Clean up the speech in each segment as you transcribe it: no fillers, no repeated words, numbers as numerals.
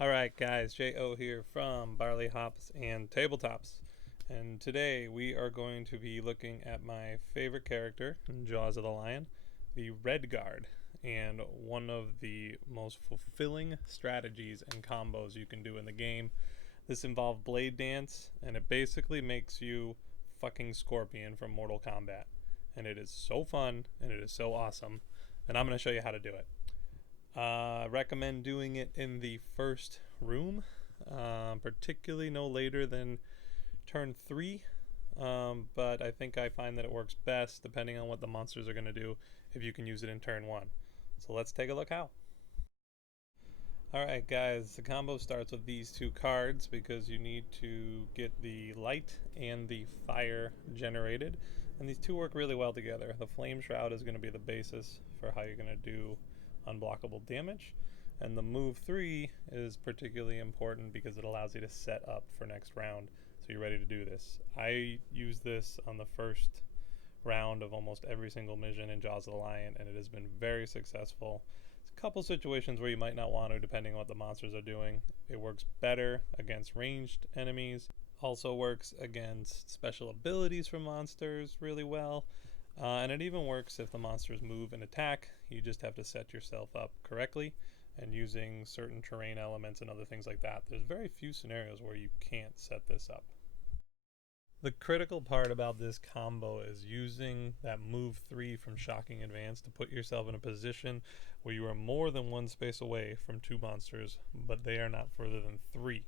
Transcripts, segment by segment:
Alright guys, J.O. here from Barley Hops and Tabletops. And today we are going to be looking at my favorite character in Jaws of the Lion, the Red Guard, and one of the most fulfilling strategies and combos you can do in the game. This involves Blade Dance, and it basically makes you fucking Scorpion from Mortal Kombat. And it is so fun, and it is so awesome, and I'm going to show you how to do it. Recommend doing it in the first room, particularly no later than turn 3. But I think I find that it works best depending on what the monsters are going to do if you can use it in turn 1. So let's take a look how. Alright guys, the combo starts with these two cards because you need to get the light and the fire generated. And these two work really well together. The Flame Shroud is going to be the basis for how you're going to do unblockable damage, and the move 3 is particularly important because it allows you to set up for next round so you're ready to do this. I use this on the first round of almost every single mission in Jaws of the Lion, and it has been very successful. There's a couple situations where you might not want to depending on what the monsters are doing. It works better against ranged enemies, also works against special abilities for monsters really well. And it even works if the monsters move and attack. You just have to set yourself up correctly and using certain terrain elements and other things like that. There's very few scenarios where you can't set this up. The critical part about this combo is using that move 3 from Shocking Advance to put yourself in a position where you are more than one space away from 2 monsters, but they are not further than 3.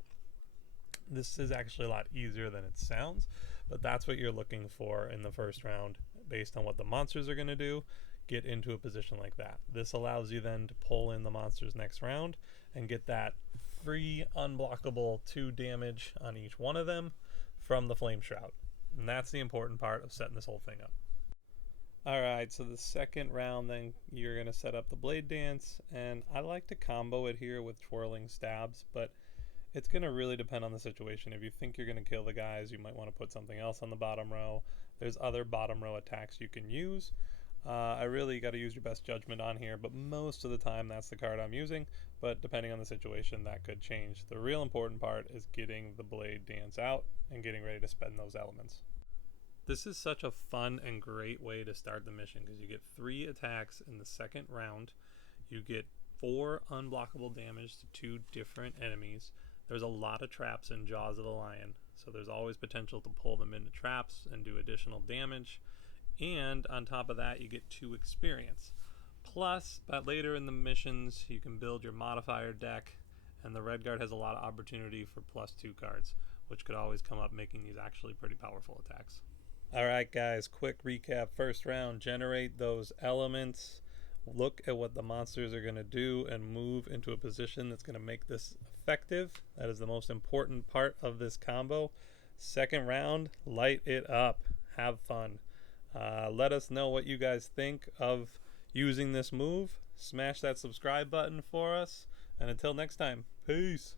This is actually a lot easier than it sounds, but that's what you're looking for in the first round. Based on what the monsters are going to do, get into a position like that. This allows you then to pull in the monsters next round and get that free unblockable 2 damage on each one of them from the Flame Shroud. And that's the important part of setting this whole thing up. Alright, so the second round then you're going to set up the Blade Dance, and I like to combo it here with Twirling Stabs, but it's going to really depend on the situation. If you think you're going to kill the guys, you might want to put something else on the bottom row. There's other bottom row attacks you can use. I really got to use your best judgment on here, but most of the time that's the card I'm using, but depending on the situation that could change. The real important part is getting the Blade Dance out and getting ready to spend those elements. This is such a fun and great way to start the mission because you get 3 attacks in the second round. You get 4 unblockable damage to 2 different enemies. There's a lot of traps in Jaws of the Lion, so there's always potential to pull them into traps and do additional damage. And on top of that, you get 2 experience. Plus, later in the missions, you can build your modifier deck, and the Red Guard has a lot of opportunity for +2 cards, which could always come up, making these actually pretty powerful attacks. Alright guys, quick recap. First round, generate those elements. Look at what the monsters are going to do and move into a position that's going to make this effective. That is the most important part of this combo. Second round, light it up. Have fun. Let us know what you guys think of using this move. Smash that subscribe button for us. And until next time, peace.